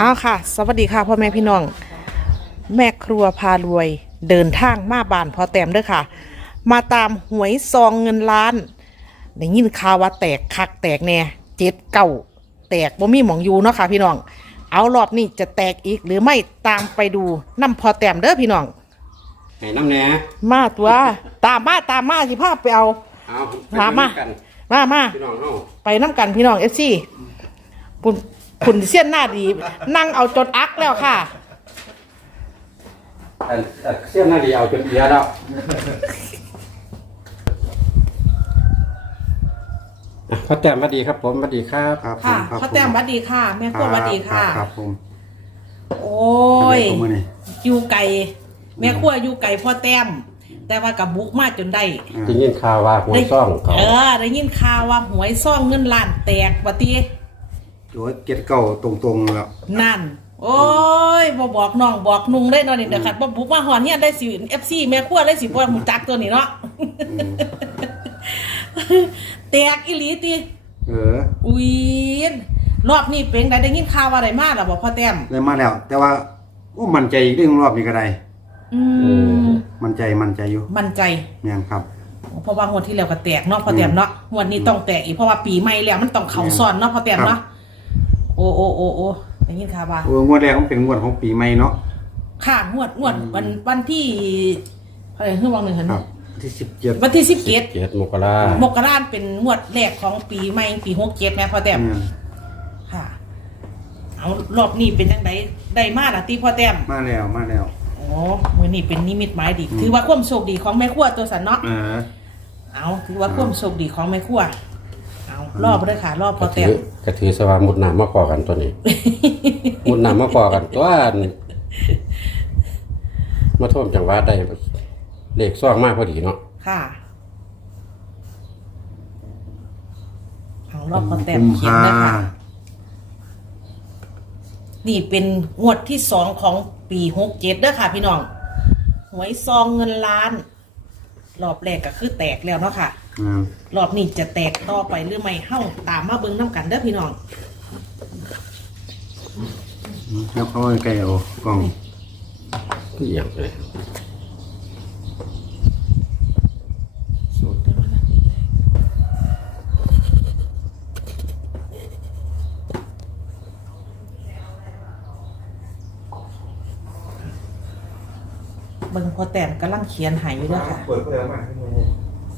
อ้าวค่ะ สวัสดีค่ะพ่อแม่พี่น้อง แม่ครัวพารวย เดินทางมาบ้านพอแต้มเด้อค่ะ มาตามหวยซองเงินล้านได้ยินข่าวว่าแตกคักแตกแน่เจ็ดเก้าแตกบ่มีหมองอยู่เนาะค่ะ พี่น้อง เอารอบนี้จะแตกอีกหรือไม่ตามไปดูน้ำพอแต้มเด้อพี่น้อง ให้น้ำแหน่มาตัวตามมาตามมาสิภาพไปเอา เอามามาไปกันมามาพี่น้องเฮาไปน้ำกันพี่น้องเอฟซีคุณ คุณเสี้ยนหน้าดี นั่งเอาจดอักแล้วค่ะอันอันเสี้ยนหน้าดีเอาจนเอียแล้วอะพ่อแต้มสวัสดีครับ ผมสวัสดีครับครับผค่ะมครับพ่อแต้มหวัดดีค่ะ แม่ครัวหวัดดีค่ะ รับครับผมโอ้ยผมมือนี่อยู่ไก่แม่ครัวอยู่ไก่พ่อแต้ม แต่ว่ากับบุกมาจนได้ได้ยินข่าวว่าหัวซ่องเขาเออ ได้ยินข่าวว่าหวยซ่องเงินล้านแตกปฏิ โอ้ยเก็ดเก่าตรงๆแล้วนั่น โอ้ยบ่บอกน้องบอกนุ่งได้เนาะนี่เดี๋ยวขัดบ่บุกมาหอนเนี่ยได้สิเอฟซีแม่ครัวได้สิบ่หูจักตัวนี้เนาะแตกอีหลีติเอออุ้ยรอบนี้เป็นไดได้ยินข่าวว่าอะไรมาล่ะบอกพ่อแต้มได้มาแล้ว แต่ว่าโอ้มั่นใจอีกเรื่องรอบนี้ก็ได้อืมมั่นใจมั่นใจอยู่มั่นใจ เนี่ยครับ เพราะว่างวดที่แล้วก็แตกเนาะพ่อแต้มเนาะงวดนี้ต้องแตกอีกเพราะว่าปีใหม่แล้วมันต้องเข่าซ้อนเนาะพ่อแต้มเนาะ โอ้โอ้โอ้โอ้ได้ยินข่าวว่าโอ้งวดแรกมันเป็นงวดของปีใหม่เนาะ ค่ะงวดงวดวันวันที่อะไรเพิ่งวันหนึ่งเห็นคไหมรับที่สิบเจ็ดวันที่สิบเจ็ดเจ็ดมกรามกราคมเป็นงวดแรกของปีใหม่ปีหกเจ็ดแม่พ่อแต้มค่ะ เอารอบนี้เป็นยังไงได้มาล่ะตีพ่อแต้มมาแล้วมาแล้ว โอ้มือนี่เป็นนิมิตหมายดีถือว่าความโชคดีของแม่ครัวตัวสันเนาะเออเอาถือว่าความโชคดีของแม่ครัวเอา รอบเลยค่ะ รอบพก็อถืแต้อมก็ถือสว่ามุดน้ำมาพอกันตัวนี้ มุดน้ำมาพอกันตัวอันมาท่วมจังหวัดได้เลขซ่องมากพอดีเนาะค่ะเอารอบพอแต้มกุมเขียนภาเลยค่ะนี่เป็นงวดที่สองของปีหกเจ็ดเด้อค่ะ พี่น้อง หวยซองเงินล้าน รอบแรกก็คือแตกแล้วเนาะค่ะอ่า รอบนี้จะแตกต่อไปหรือไม่เฮ้าตามมาเบิ่งน้ำกันเด้อพี่น้องแล้วเขาใกล้เอากล้องก็เอียงเลยเบิ่งพอแต้มกำลังเขียนใหายอยู่เด้วยค่ะ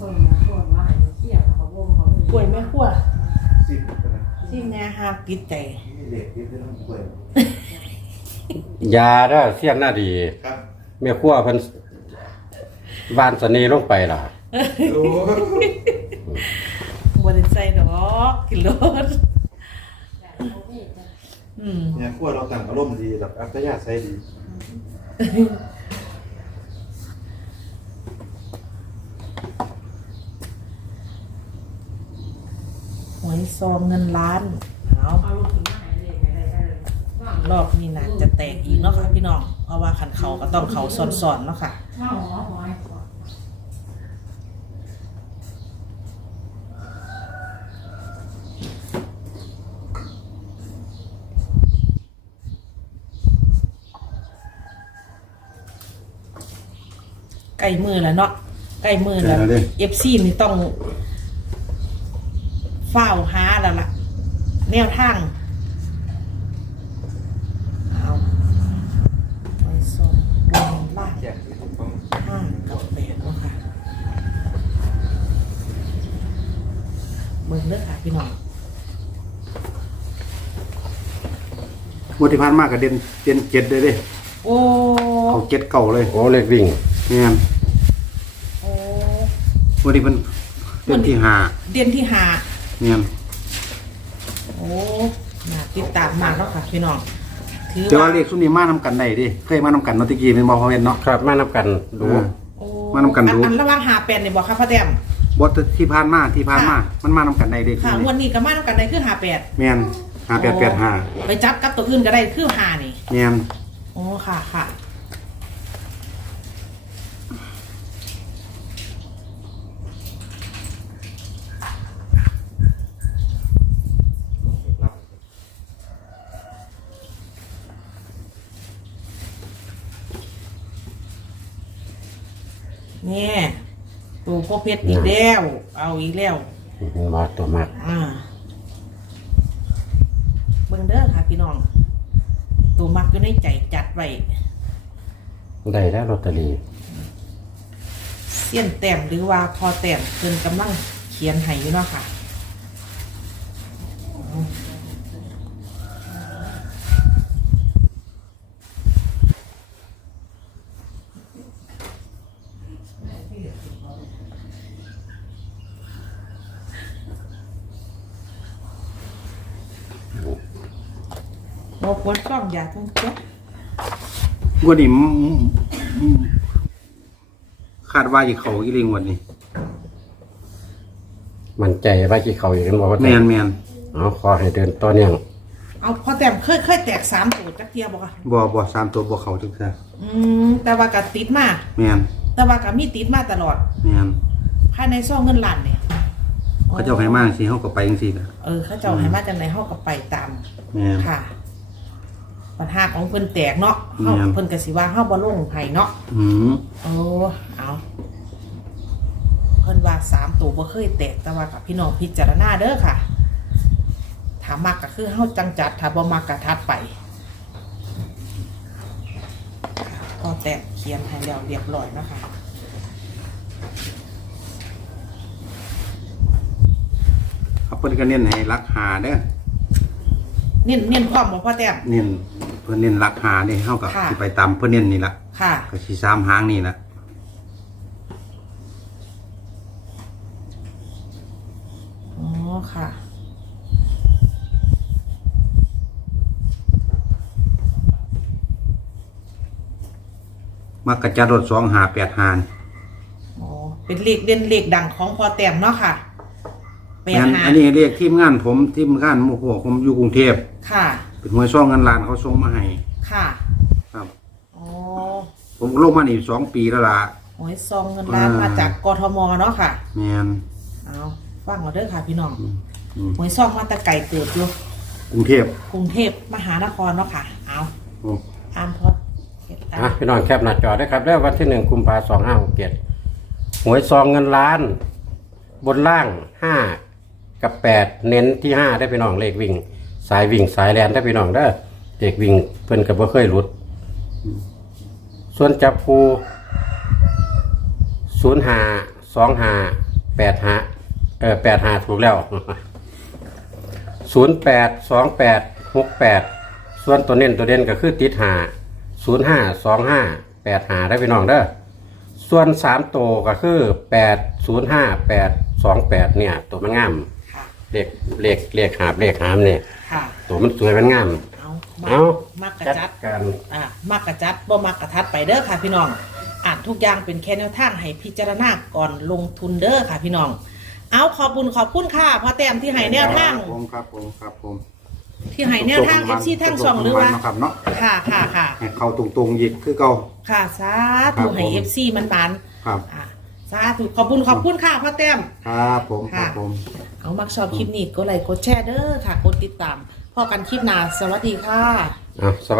เปิดเปิดมาป่วยแม่ขั้วสิบซิมแน่ห้ามปิดใจเด็กที่เรื่องเปิดยาเด้อเสี้ยนหน้าดีครับแม่ครัวเพิ่นวานเสน่ห์ลงไปล่ะ โอ้บริใส่ดอกกินรถอืม เนี่ยขั้วเราต่างอารมณ์ดีแบบอัตยาใช้ดี วยซองเงินล้านเอารอบนี้นะจะแตกอีกเนาะค่ะพี่น้องเพราะว่าขันเขาก็ต้องเขาสอนๆเนาะค่ะใกล้มือแล้วเนาะใกล้มือแล้วเอฟซีนี่ต้อง เฝ้าหาแล้วล่ะ แนวทางเอาไปส่งลงล่างแยกที่ถูกต้องห้ากับแปดเนาะค่ะเบิ่งเด้อค่ะพี่น้องงวดที่ผ่านมาก็เด่นเด่นเจ็ดเลยเด้โอ้เขาเจ็ดเก่าเลยโอ้เลขวิ่งเนี่ยโอ้งวดนี้เป็นเด่นที่ห้าเดือนที่ห้า เนี่ยโอ้น่าติดตามมากเนาะค่ะพี่น้องถือแต่ว่าว่าเลขสุดนี้มานำกันได้ดิเคยมานำกันเนาะตะกี้เป็นบอพอเวนเนาะ ครับมานับกันดูอ่า โอ้มานำกันดูอันระหว่างหาแปดเนี่ยบอกค่ะพ่อแต้มบทที่ผ่านมาที่ผ่านมา มันมานำกันได้เด็กค่ะงวันนี้ก็มาน้ำกันได้คือหาแปดแมนห้าแปดแปดห้าไปจับกับตัวอื่นก็ได้คือหานี่แมนโอ้ค่ะค่ะ นี่ตัวพ่อเพชรอีกแล้ว เอาอีกแล้ว มาตัวมากอ่าเบิ่งเด้อค่ะพี่น้อง ตัวมักอยู่ในใจจัดไว้ได้แล้วลอตเตอรี่เสี้ยนแต้มหรือว่าพอแต้มเพิ่นกำลังเขียนให้อยู่เนาะค่ะ โมปวดกล้องยาทั้งเจ้างวดนี้อืมอืมคาดว่าจะเขาอีเลีงวันนี้มันใจว่าที่เขาอยู่กันบอกว่าแมนแมนเอาขอให้เดินต่อเนื่องเอาพอแต้มเคยเคยแตกสามตัวจักเทียบอกค่ะบ่บ่สามตัวบ่เขาจังซ่อืมแต่ว่าก็ติดมาแมนแต่ว่าก็มีติดมาตลอดแมนภายในซ่องเงินล้านเนี่ยเขาเจ้าให้มากสิเขาก็ไปจังซี่ล่ะเออเขาเจ้าให้มาจากไหนเฮาก็ไปตามแมนค่ะ ปัญหาของเพิ่นแตกเนาะเฮาแม่น เพิ่นก็สิว่าเฮาบ่ลงให้เนาะอืมโอ้เอาเพิ่นว่าสามตัวบ่เคยแตกแต่ว่ากับพี่น้องพิจารณาเด้อค่ะถ้ามักก็คือเฮาจังจัดถ้าบ่มักก็ทัดไปพอแตกเขียนให้แล้วเรียบร้อยเนาะคะเอาเพิ่นก็เน้นให้รักหาเด้อเน้นเน้นความบ่พอแต้มเน้น เพิ่นเน้นรักหาเด้เฮาก็ค่ะสิไปตามเพิ่นเน้นนี่ล่ะค่ะ ก็สิสามหางนี่ล่ะอ๋อ ค่ะ มักกระจัดรถ2 5 8หานอ๋อ เป็นเลขเด่นเลขดังของพอแต้มเนาะค่ะแปดงั้นหาอันนี้เรียกทีมงานผมทีมงานหมู่พวกผมอยู่กรุงเทพ ค่ะ เป็นหวยซ่องเงินล้านเขาส่งมาให้ค่ะครับ อ๋อผมก็ลงมานี่สองปีแล้วล่ะหวยซองเงินล้านอ่าม มาจากกทมเนาะค่ะแมนเอาฟังเอาเด้อค่ะพี่น้องอืมหวยซองมาแตะไก่เติบอยู่กรุงเทพกรุงเทพมหานครเนาะค่ะ เอาโอ้อามพอเก็บตามอะพี่น้องแคปหน้าจอได้ครับแล้ววันที่หนึ่งกุมภาสองห้าหกเจ็ดหวยซองเงินล้าน บนล่างห้ากับแปดเน้นที่ห้าได้พี่น้องเลขวิ่ง สายวิ่งสายแลนได้พี่น้องเด้อเลขวิ่งเพิ่นก็บ่เคยหลุด ส่วนจับคูศูนย์หาสองหาแปดหาเออแปดหาถูกแล้วศูนย์แปดสองแปดหกแปดส่วนตัวเน้นตัวเด่นก็คือติดหาศูนย์ห้าสองห้าแปดหาได้พี่น้องเด้อส่วนสามตัวก็คือแปดศูนย์ห้าแปดสองแปดเนี่ย ตัวมันงาม เลขเลขเลขหาบเลขหามเนี่ยค่ะ ตัวมันสวยมันงาม เอาเอามากกระจัดจัดการอะมากกระจัดบ่มากกระทัดไปเด้อค่ะพี่น้องอ่านทุกอย่างเป็นแค่แนวทางให้พิจารณาก่อนลงทุนเด้อค่ะพี่น้อง เอาขอบบุญขอบคุณค่ะพ่อแต้มที่ให้แนวทางครับผมครับผมครับผมที่ให้แนวทางเอฟซีทางช่องหรือว่า ครับเนาะค่ะค่ะค่ะให้เขาตรงๆยิกคือเก่า ค่ะสาครัธุบผมให้เอฟซีมันมันครับๆอะ สาธุขอบคุณขอบคุณค่ะพ่อแต้ม ครับผมคค่ะรับผม เอามักชอบคลิปนี้กดไลค์กดแชร์เด้อค่ะกดติดตามพอกันคลิปหน้าสวัสดีค่ะเอาสวัส